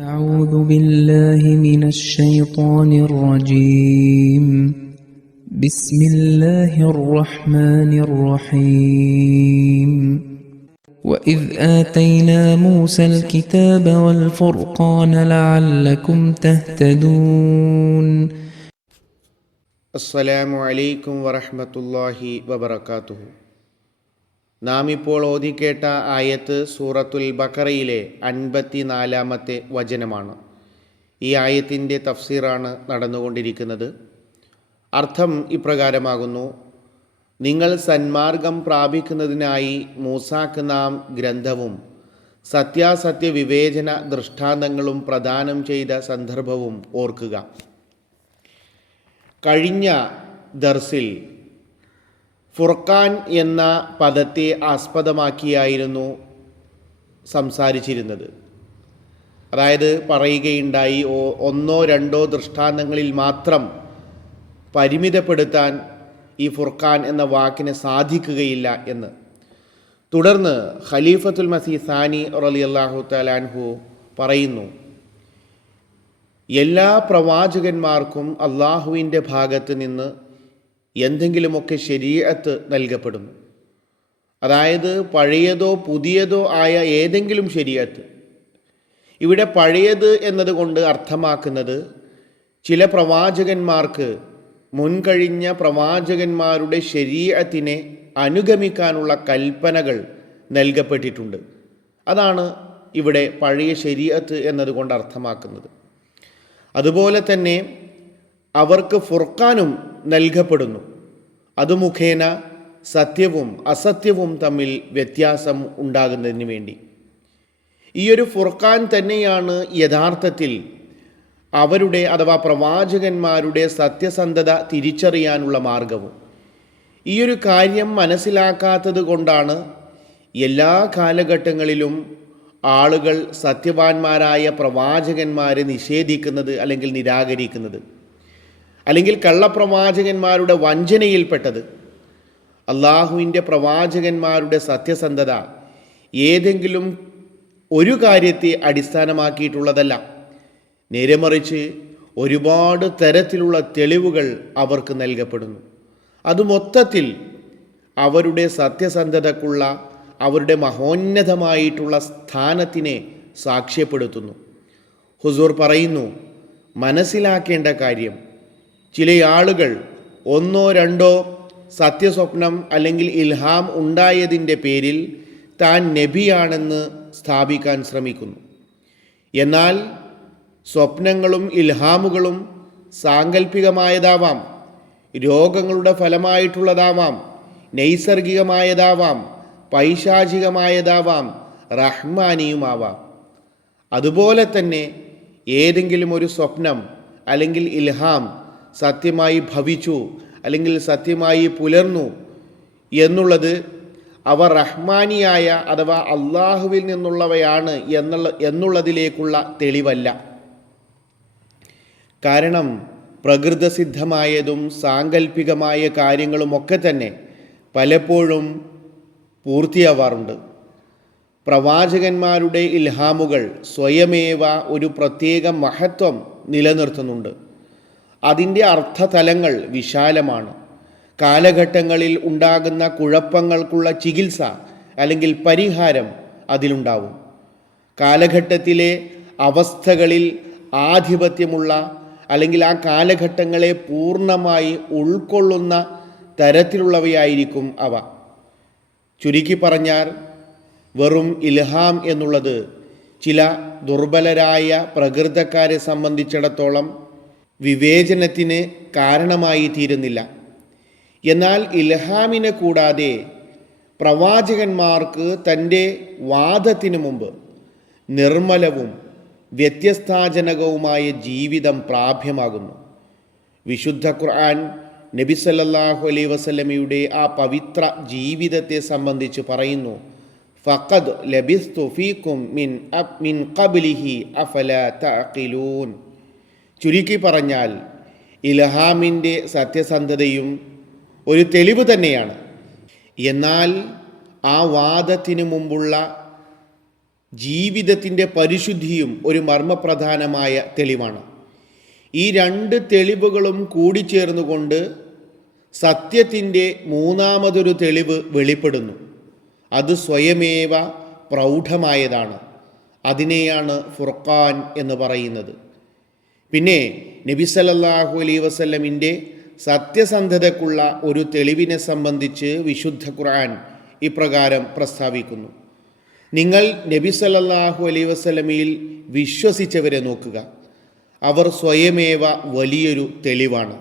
أعوذ بالله من الشيطان الرجيم بسم الله الرحمن الرحيم وإذ آتينا موسى الكتاب والفرقان لعلكم تهتدون അസ്സലാമു അലൈക്കും വറഹ്മത്തുള്ളാഹി വബറകാതുഹു. നാം ഇപ്പോൾ ഓതിക്കേട്ട ആയത്ത് സൂറത്തുൽ ബഖറയിലെ 54-ാമത്തെ വചനമാണ്. ഈ ആയത്തിൻ്റെ തഫ്സീറാണ് നടന്നുകൊണ്ടിരിക്കുന്നത്. അർത്ഥം ഇപ്രകാരമാകുന്നു: നിങ്ങൾ സന്മാർഗം പ്രാപിക്കുന്നതിനായി മൂസാക്ക് നാം ഗ്രന്ഥവും സത്യാസത്യ വിവേചന ദൃഷ്ടാന്തങ്ങളും പ്രദാനം ചെയ്ത സന്ദർഭവും ഓർക്കുക. കഴിഞ്ഞ ദർസിൽ ഫുർഖാൻ എന്ന പദത്തെ ആസ്പദമാക്കിയായിരുന്നു സംസാരിച്ചിരുന്നത്. അതായത് പറയുകയുണ്ടായി, ഒന്നോ രണ്ടോ ദൃഷ്ടാന്തങ്ങളിൽ മാത്രം പരിമിതപ്പെടുത്താൻ ഈ ഫുർഖാൻ എന്ന വാക്കിന് സാധിക്കുകയില്ല എന്ന്. തുടർന്ന് ഖലീഫത്തുൽ മസീഹ് സാനി റളിയല്ലാഹു തആല അൻഹു പറയുന്നു, എല്ലാ പ്രവാചകന്മാർക്കും അള്ളാഹുവിൻ്റെ ഭാഗത്ത് നിന്ന് എന്തെങ്കിലുമൊക്കെ ശരീഅത്ത് നൽകപ്പെടുന്നു. അതായത് പഴയതോ പുതിയതോ ആയ ഏതെങ്കിലും ശരീഅത്ത്. ഇവിടെ പഴയത് എന്നതുകൊണ്ട് അർത്ഥമാക്കുന്നത് ചില പ്രവാചകന്മാർക്ക് മുൻകഴിഞ്ഞ പ്രവാചകന്മാരുടെ ശരീഅത്തിനെ അനുഗമിക്കാനുള്ള കൽപ്പനകൾ നൽകപ്പെട്ടിട്ടുണ്ട്. അതാണ് ഇവിടെ പഴയ ശരീഅത്ത് എന്നതുകൊണ്ട് അർത്ഥമാക്കുന്നത്. അതുപോലെ തന്നെ അവർക്ക് ഫുർഖാനും നൽകപ്പെടുന്നു. അത് മുഖേന സത്യവും അസത്യവും തമ്മിൽ വ്യത്യാസം ഉണ്ടാകുന്നതിന് വേണ്ടി. ഈയൊരു ഫുർഖാൻ തന്നെയാണ് യഥാർത്ഥത്തിൽ അവരുടെ അഥവാ പ്രവാചകന്മാരുടെ സത്യസന്ധത തിരിച്ചറിയാനുള്ള മാർഗവും. ഈയൊരു കാര്യം മനസ്സിലാക്കാത്തത് കൊണ്ടാണ് എല്ലാ കാലഘട്ടങ്ങളിലും ആളുകൾ സത്യവാന്മാരായ പ്രവാചകന്മാരെ നിഷേധിക്കുന്നത്, അല്ലെങ്കിൽ നിരാകരിക്കുന്നത്, അല്ലെങ്കിൽ കള്ളപ്രവാചകന്മാരുടെ വഞ്ചനയിൽപ്പെട്ടത്. അള്ളാഹുവിൻ്റെ പ്രവാചകന്മാരുടെ സത്യസന്ധത ഏതെങ്കിലും ഒരു കാര്യത്തെ അടിസ്ഥാനമാക്കിയിട്ടുള്ളതല്ല. നേരെ മറിച്ച് ഒരുപാട് തരത്തിലുള്ള തെളിവുകൾ അവർക്ക് നൽകപ്പെടുന്നു. അത് മൊത്തത്തിൽ അവരുടെ സത്യസന്ധതക്കുള്ള അവരുടെ മഹോന്നതമായിട്ടുള്ള സ്ഥാനത്തിനെ സാക്ഷ്യപ്പെടുത്തുന്നു. ഹുസൂർ പറയുന്നു, മനസ്സിലാക്കേണ്ട കാര്യം, ചില ആളുകൾ ഒന്നോ രണ്ടോ സത്യസ്വപ്നം അല്ലെങ്കിൽ ഇൽഹാം ഉണ്ടായതിൻ്റെ പേരിൽ താൻ നബിയാണെന്ന് സ്ഥാപിക്കാൻ ശ്രമിക്കുന്നു. എന്നാൽ സ്വപ്നങ്ങളും ഇൽഹാമുകളും സാങ്കല്പികമായതാവാം, രോഗങ്ങളുടെ ഫലമായിട്ടുള്ളതാവാം, നൈസർഗികമായതാവാം, പൈശാചികമായതാവാം, റഹ്മാനിയുമാവാം. അതുപോലെ തന്നെ ഏതെങ്കിലും ഒരു സ്വപ്നം അല്ലെങ്കിൽ ഇൽഹാം സത്യമായി ഭവിച്ചു അല്ലെങ്കിൽ സത്യമായി പുലർന്നു എന്നുള്ളത് അവ റഹ്മാനിയായ അഥവാ അള്ളാഹുവിൽ നിന്നുള്ളവയാണ് എന്നുള്ളതിലേക്കുള്ള തെളിവല്ല. കാരണം പ്രകൃതസിദ്ധമായതും സാങ്കല്പികമായ കാര്യങ്ങളുമൊക്കെ തന്നെ പലപ്പോഴും പൂർത്തിയാവാറുണ്ട്. പ്രവാചകന്മാരുടെ ഇൽഹാമുകൾ സ്വയമേവ ഒരു പ്രത്യേക മഹത്വം നിലനിർത്തുന്നുണ്ട്. അതിൻ്റെ അർത്ഥതലങ്ങൾ വിശാലമാണ്. കാലഘട്ടങ്ങളിൽ ഉണ്ടാകുന്ന കുഴപ്പങ്ങൾക്കുള്ള ചികിത്സ അല്ലെങ്കിൽ പരിഹാരം അതിലുണ്ടാവും. കാലഘട്ടത്തിലെ അവസ്ഥകളിൽ ആധിപത്യമുള്ള അല്ലെങ്കിൽ ആ കാലഘട്ടങ്ങളെ പൂർണ്ണമായി ഉൾക്കൊള്ളുന്ന തരത്തിലുള്ളവയായിരിക്കും അവ. ചുരുക്കി പറഞ്ഞാൽ, വെറും ഇൽഹാം എന്നുള്ളത് ചില ദുർബലരായ പ്രകൃതക്കാരെ സംബന്ധിച്ചിടത്തോളം വിവേചനത്തിന് കാരണമായി തീരുന്നില്ല. എന്നാൽ ഇൽഹാമിനെ കൂടാതെ പ്രവാചകന്മാർക്ക് തൻ്റെ വാദത്തിനു മുമ്പ് നിർമ്മലവും വ്യത്യസ്താജനകവുമായ ജീവിതം പ്രാപ്യമാകുന്നു. വിശുദ്ധ ഖുർആൻ നബി സല്ലല്ലാഹു അലൈഹി വസല്ലമയുടെ ആ പവിത്ര ജീവിതത്തെ സംബന്ധിച്ച് പറയുന്നു, ഫഖദ് ലബിസ്തു ഫീകും മിൻ ഖബ്ലിഹി അഫലാ തഅഖിലൂൻ. ചുരുക്കി പറഞ്ഞാൽ ഇൽഹാമിൻ്റെ സത്യസന്ധതയും ഒരു തെളിവ് തന്നെയാണ്. എന്നാൽ ആ വാദത്തിനു മുമ്പുള്ള ജീവിതത്തിൻ്റെ പരിശുദ്ധിയും ഒരു മർമ്മപ്രധാനമായ തെളിവാണ്. ഈ രണ്ട് തെളിവുകളും കൂടിച്ചേർന്നുകൊണ്ട് സത്യത്തിൻ്റെ മൂന്നാമതൊരു തെളിവ് വെളിപ്പെടുന്നു. അത് സ്വയമേവ പ്രൗഢമായതാണ്. അതിനെയാണ് ഫുർഖാൻ എന്ന് പറയുന്നത്. പിന്നെ നബി സല്ലല്ലാഹു അലൈഹി വസല്ലമിൻ്റെ സത്യസന്ധതയ്ക്കുള്ള ഒരു തെളിവിനെ സംബന്ധിച്ച് വിശുദ്ധ ഖുർആൻ ഇപ്രകാരം പ്രസ്താവിക്കുന്നു: നിങ്ങൾ നബി സല്ലല്ലാഹു അലൈഹി വസല്ലമയിൽ വിശ്വസിച്ചവരെ നോക്കുക, അവർ സ്വയമേവ വലിയൊരു തെളിവാണ്.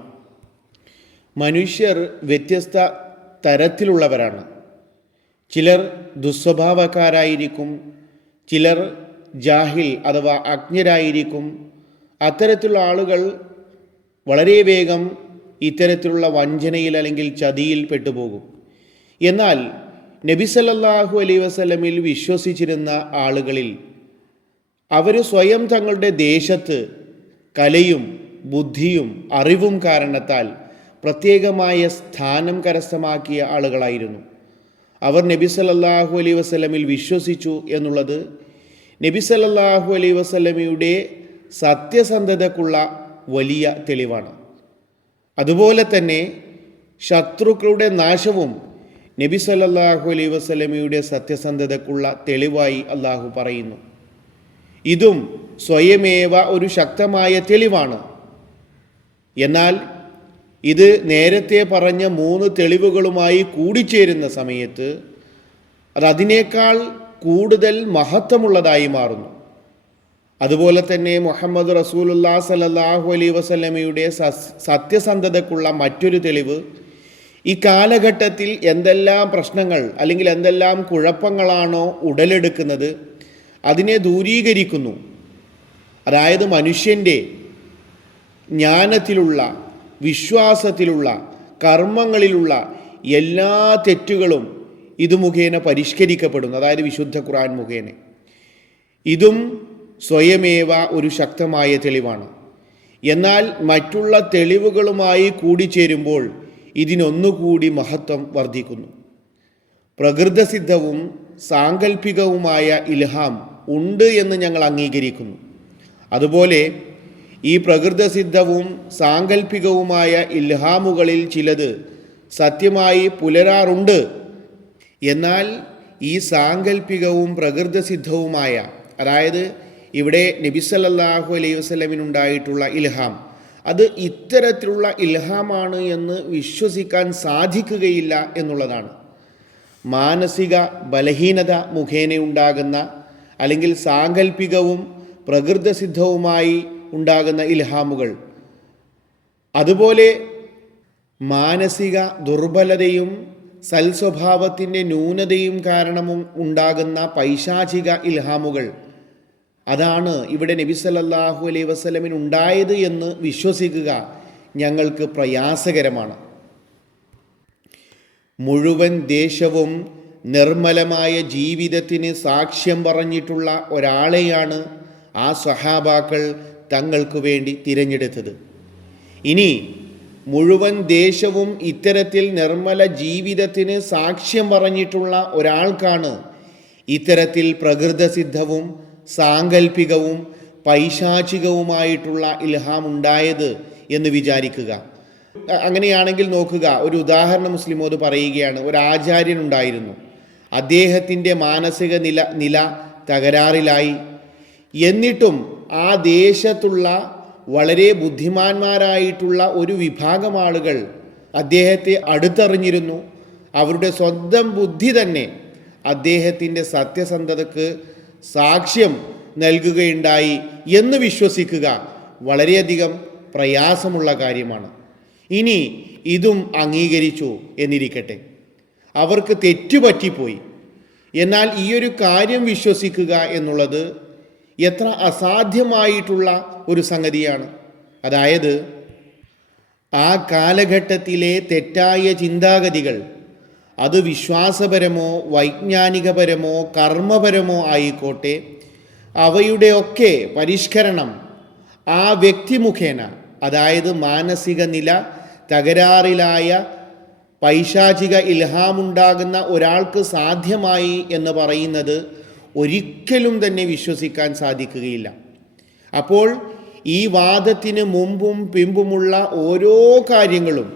മനുഷ്യർ വ്യത്യസ്ത തരത്തിലുള്ളവരാണ്. ചിലർ ദുസ്വഭാവക്കാരായിരിക്കും, ചിലർ ജാഹിൽ അഥവാ അജ്ഞരായിരിക്കും. അത്തരത്തിലുള്ള ആളുകൾ വളരെ വേഗം ഇത്തരത്തിലുള്ള വഞ്ചനയിൽ അല്ലെങ്കിൽ ചതിയിൽ പെട്ടുപോകും. എന്നാൽ നബി സല്ലല്ലാഹു അലൈഹി വസല്ലമിൽ വിശ്വസിച്ചിരുന്ന ആളുകളിൽ അവർ സ്വയം തങ്ങളുടെ ദേശത്ത് കലയും ബുദ്ധിയും അറിവും കാരണത്താൽ പ്രത്യേകമായ സ്ഥാനം കരസ്ഥമാക്കിയ ആളുകളായിരുന്നു. അവർ നബി സല്ലല്ലാഹു അലൈഹി വസല്ലമിൽ വിശ്വസിച്ചു എന്നുള്ളത് നബി സല്ലല്ലാഹു അലൈഹി വസല്ലമയുടെ സത്യസന്ധതയ്ക്കുള്ള വലിയ തെളിവാണ്. അതുപോലെ തന്നെ ശത്രുക്കളുടെ നാശവും നബി സല്ലല്ലാഹു അലൈഹി വസല്ലമയുടെ സത്യസന്ധതയ്ക്കുള്ള തെളിവായി അള്ളാഹു പറയുന്നു. ഇതും സ്വയമേവ ഒരു ശക്തമായ തെളിവാണ്. എന്നാൽ ഇത് നേരത്തെ പറഞ്ഞ 3 തെളിവുകളുമായി കൂടിച്ചേരുന്ന സമയത്ത് അത് അതിനേക്കാൾ കൂടുതൽ മഹത്വമുള്ളതായി മാറുന്നു. അതുപോലെ തന്നെ മുഹമ്മദ് റസൂലുള്ളാഹി സ്വല്ലല്ലാഹു അലൈഹി വസല്ലമയുടെ സത്യസന്ധതയ്ക്കുള്ള മറ്റൊരു തെളിവ്, ഈ കാലഘട്ടത്തിൽ എന്തെല്ലാം പ്രശ്നങ്ങൾ അല്ലെങ്കിൽ എന്തെല്ലാം കുഴപ്പങ്ങളാണോ ഉടലെടുക്കുന്നത് അതിനെ ദൂരീകരിക്കുന്നു. അതായത് മനുഷ്യൻ്റെ ജ്ഞാനത്തിലുള്ള, വിശ്വാസത്തിലുള്ള, കർമ്മങ്ങളിലുള്ള എല്ലാ തെറ്റുകളും ഇത് മുഖേന പരിഷ്കരിക്കപ്പെടുന്നു. അതായത് വിശുദ്ധ ഖുർആൻ മുഖേന. ഇതും സ്വയമേവ ഒരു ശക്തമായ തെളിവാണ്. എന്നാൽ മറ്റുള്ള തെളിവുകളുമായി കൂടിച്ചേരുമ്പോൾ ഇതിനൊന്നുകൂടി മഹത്വം വർദ്ധിക്കുന്നു. പ്രകൃതസിദ്ധവും സാങ്കല്പികവുമായ ഇൽഹാം ഉണ്ട് എന്ന് ഞങ്ങൾ അംഗീകരിക്കുന്നു. അതുപോലെ ഈ പ്രകൃതസിദ്ധവും സാങ്കല്പികവുമായ ഇൽഹാമുകളിൽ ചിലത് സത്യമായി പുലരാറുണ്ട്. എന്നാൽ ഈ സാങ്കല്പികവും പ്രകൃതസിദ്ധവുമായ, അതായത് ഇവിടെ നബി സല്ലല്ലാഹു അലൈഹി വസല്ലമിനുണ്ടായിട്ടുള്ള ഇൽഹാം, അത് ഇത്തരത്തിലുള്ള ഇൽഹാമാണ് എന്ന് വിശ്വസിക്കാൻ സാധിക്കുകയില്ല എന്നുള്ളതാണ്. മാനസിക ബലഹീനത മുഖേന ഉണ്ടാകുന്ന അല്ലെങ്കിൽ സാങ്കല്പികവും പ്രകൃതസിദ്ധവുമായി ഉണ്ടാകുന്ന ഇൽഹാമുകൾ, അതുപോലെ മാനസിക ദുർബലതയും സൽസ്വഭാവത്തിൻ്റെ ന്യൂനതയും കാരണവും ഉണ്ടാകുന്ന പൈശാചിക ഇൽഹാമുകൾ, അതാണ് ഇവിടെ നബി സല്ലല്ലാഹു അലൈഹി വസല്ലമിന് ഉണ്ടായത് എന്ന് വിശ്വസിക്കുക ഞങ്ങൾക്ക് പ്രയാസകരമാണ്. മുഴുവൻ ദേശവും നിർമ്മലമായ ജീവിതത്തിന് സാക്ഷ്യം പറഞ്ഞിട്ടുള്ള ഒരാളെയാണ് ആ സ്വഹാബാക്കൾ തങ്ങൾക്ക് വേണ്ടി തിരഞ്ഞെടുത്തത്. ഇനി മുഴുവൻ ദേശവും ഇത്തരത്തിൽ നിർമ്മല ജീവിതത്തിന് സാക്ഷ്യം പറഞ്ഞിട്ടുള്ള ഒരാൾക്കാണ് ഇത്തരത്തിൽ പ്രകൃതസിദ്ധവും സാങ്കല്പികവും പൈശാചികവുമായിട്ടുള്ള ഇൽഹാം ഉണ്ടായത് എന്ന് വിചാരിക്കുക. അങ്ങനെയാണെങ്കിൽ നോക്കുക, ഒരു ഉദാഹരണം മുസ്ലിമോട് പറയുകയാണ്. ഒരു ആചാര്യനുണ്ടായിരുന്നു. അദ്ദേഹത്തിൻ്റെ മാനസിക നില തകരാറിലായി. എന്നിട്ടും ആ ദേശത്തുള്ള വളരെ ബുദ്ധിമാന്മാരായിട്ടുള്ള ഒരു വിഭാഗം ആളുകൾ അദ്ദേഹത്തെ അടുത്തറിഞ്ഞിരുന്നു. അവരുടെ സ്വന്തം ബുദ്ധി തന്നെ അദ്ദേഹത്തിൻ്റെ സത്യസന്ധതയ്ക്ക് സാക്ഷ്യം നൽകുകയുണ്ടായി എന്ന് വിശ്വസിക്കുക വളരെയധികം പ്രയാസമുള്ള കാര്യമാണ്. ഇനി ഇതും അംഗീകരിച്ചു എന്നിരിക്കട്ടെ, അവർക്ക് തെറ്റുപറ്റിപ്പോയി. എന്നാൽ ഈ ഒരു കാര്യം വിശ്വസിക്കുക എന്നുള്ളത് എത്ര അസാധ്യമായിട്ടുള്ള ഒരു സംഗതിയാണ്. അതായത് ആ കാലഘട്ടത്തിലെ തെറ്റായ ചിന്താഗതികൾ, അത് വിശ്വാസപരമോ വൈജ്ഞാനികപരമോ കർമ്മപരമോ ആയിക്കോട്ടെ, അവയുടെയൊക്കെ പരിഷ്കരണം ആ വ്യക്തി മുഖേന, അതായത് മാനസിക നില തകരാറിലായ പൈശാചിക ഇൽഹാമുണ്ടാകുന്ന ഒരാൾക്ക് സാധ്യമായി എന്ന് പറയുന്നത് ഒരിക്കലും തന്നെ വിശ്വസിക്കാൻ സാധിക്കുകയില്ല. അപ്പോൾ ഈ വാദത്തിന് മുമ്പും പിമ്പുമുള്ള ഓരോ കാര്യങ്ങളും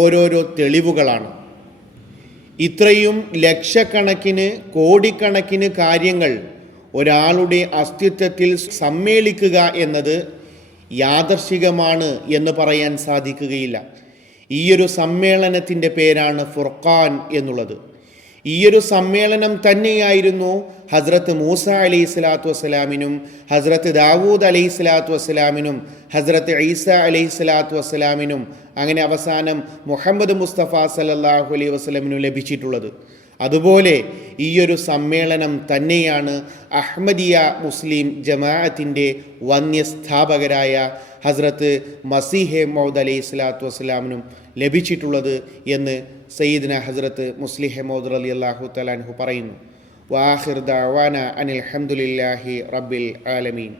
ഓരോരോ തെളിവുകളാണ്. ഇത്രയും ലക്ഷക്കണക്കിന് കോടിക്കണക്കിന് കാര്യങ്ങൾ ഒരാളുടെ അസ്തിത്വത്തിൽ സമ്മേളിക്കുക എന്നത് യാദർശികമാണ് എന്ന് പറയാൻ സാധിക്കുകയില്ല. ഈയൊരു സമ്മേളനത്തിൻ്റെ പേരാണ് ഫുർഖാൻ എന്നുള്ളത്. ഈയൊരു സമ്മേളനം തന്നെയായിരുന്നു ഹസ്രത്ത് മൂസ അലൈഹി സ്വലാത്തു വസ്സലാമിനും ഹസ്രത്ത് ദാവൂദ് അലൈഹി സ്വലാത്തു വസ്സലാമിനും ഹസ്രത്ത് ഈസ അലൈഹി സ്വലാത്തു വസ്സലാമിനും അങ്ങനെ അവസാനം മുഹമ്മദ് മുസ്തഫ സല്ലല്ലാഹു അലൈഹി വസല്ലമിനും ലഭിച്ചിട്ടുള്ളത്. അതുപോലെ ഈയൊരു സമ്മേളനം തന്നെയാണ് അഹ്മദിയ മുസ്ലിം ജമാഅത്തിൻ്റെ വന്യസ്ഥാപകരായ ഹസ്രത്ത് മസീഹെ മൗദ് അലൈഹി സ്വലാത്തു വസ്സലാമിനും ലഭിച്ചിട്ടുള്ളത് എന്ന് സയ്യിദ്ന ഹസ്രത്ത് മുസ്ലിഹ് മൗദ് റളിയല്ലാഹു തആല അൻഹു പറയുന്നു. വആഖിർ ദഅവാന അനിൽ ഹംദുലില്ലാഹി റബ്ബിൽ ആലമീൻ.